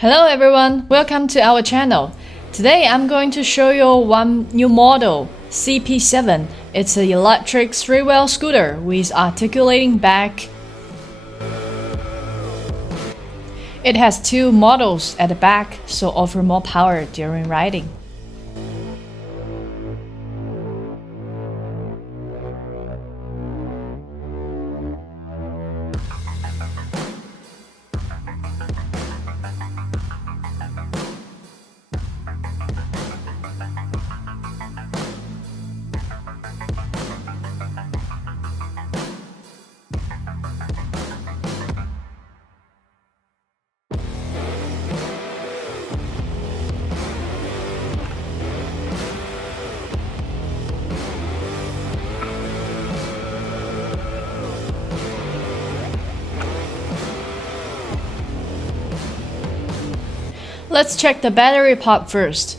Hello everyone, welcome to our channel. Today I'm going to show you one new model, CP-7. It's an electric 3-wheel scooter with articulating back. It has two models at the back, so offer more power during riding. Let's check the battery part first.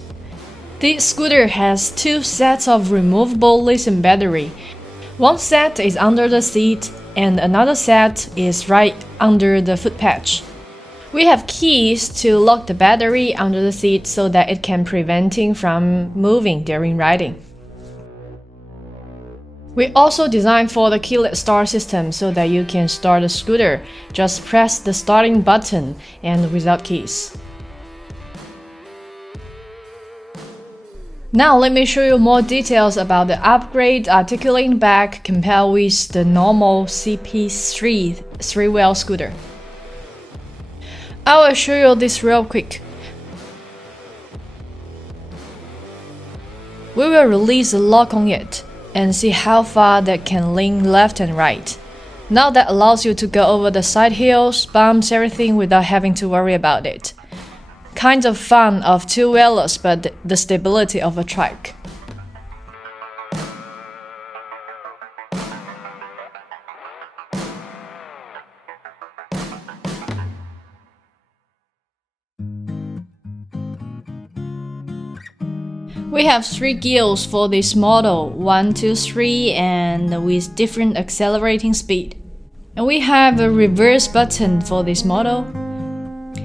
This scooter has two sets of removable lithium battery. One set is under the seat and another set is right under the foot patch. We have keys to lock the battery under the seat so that it can preventing from moving during riding. We also designed for the keyless start system so that you can start the scooter. Just press the starting button and without keys. Now let me show you more details about the upgrade articulating back compared with the normal CP-3 3-wheel scooter. I will show you this real quick. We will release the lock on it and see how far that can lean left and right. Now that allows you to go over the side hills, bumps, everything without having to worry about it. Kind of fun of two-wheelers, but the stability of a trike. We have 3 gears for this model, 1, 2, 3, and with different accelerating speed. And we have a reverse button for this model.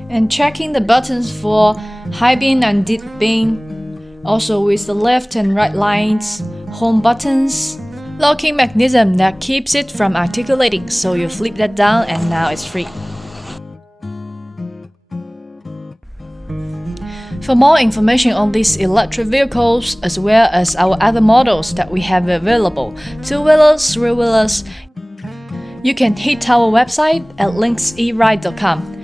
And checking the buttons for high beam and deep beam, also with the left and right lines, home buttons, locking mechanism that keeps it from articulating, so you flip that down and now it's free. For more information on these electric vehicles as well as our other models that we have available, 2-wheelers, 3-wheelers, you can hit our website at LinksEride.com.